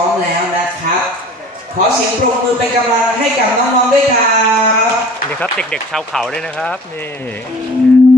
ร้อมแล้วนะครับ ขอเสียงปรบมือเป็นกำลังให้กับน้องๆด้วยครับนี่ครับเด็กๆชาวเขาด้วยนะครับนี่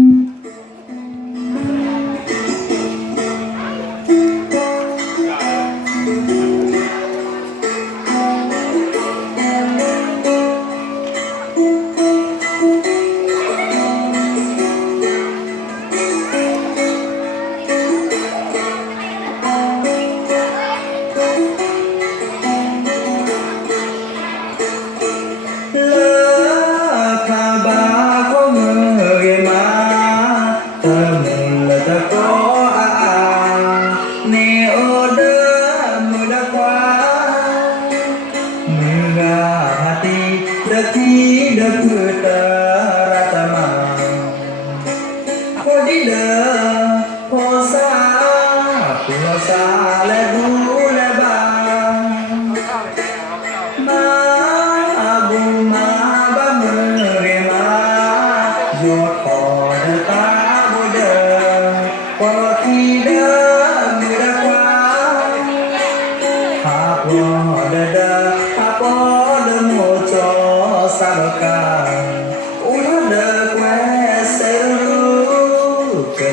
có đi đơ có xa có xa lẽ đủ lẽ ba ma bu ma ba mơ re ma yo ko de ta bu de ko ti de mi da kwa ha po de de ha po de mo cho sa ba ka u Yeah.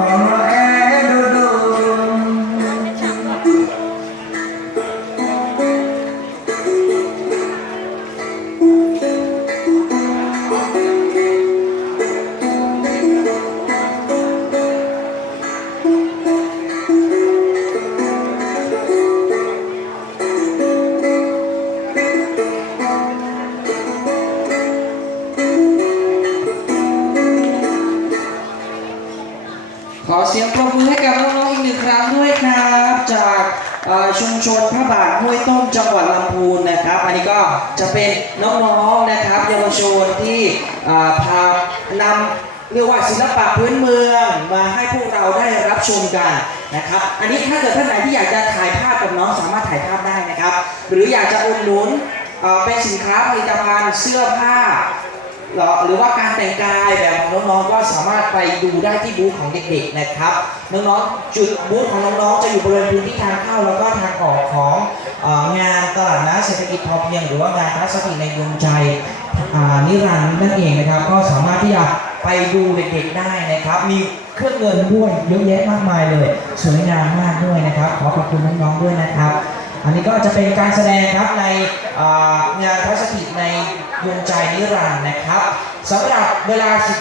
เสียงปรบมือให้กับน้องๆอีกหนึ่งครั้งด้วยครับ จากชุมชนพระบาทห้วยต้มจังหวัดลำพูนนะครับ อันนี้ก็จะเป็นน้องๆนะครับเยาวชนที่พานำเรียกว่าศิลปะพื้นเมืองมาให้พวกเราได้รับชมกันนะครับ อันนี้ถ้าเกิดท่านไหนที่อยากจะถ่ายภาพกับน้องสามารถถ่ายภาพได้นะครับ หรืออยากจะอุดหนุนเอ่อเป็นสินค้าผลิตภัณฑ์เสื้อผ้า หรือว่าการแต่งกายแบบของน้องๆก็สามารถไปดูได้ที่บูธของเด็กๆนะครับน้องๆจุดบูธของน้องๆจะอยู่บริเวณพื้นที่ทางเข้าแล้วก็ทางออกของงานตลาดนัดเศรษฐกิจพอเพียง หรือว่างานพระสตรีในดวงใจนิรันดร์นั่นเองนะครับ ก็สามารถที่จะไปดูเด็กๆได้นะครับ มีเครื่องเงินด้วยเยอะแยะมากมายเลย สวยงามมากด้วยนะครับ ขอขอบคุณน้องๆด้วยนะครับ อันนี้ก็จะเป็นการแสดงครับในงานพระสถิใน ดวงใจนิรันดร์นะครับสำหรับเวลา15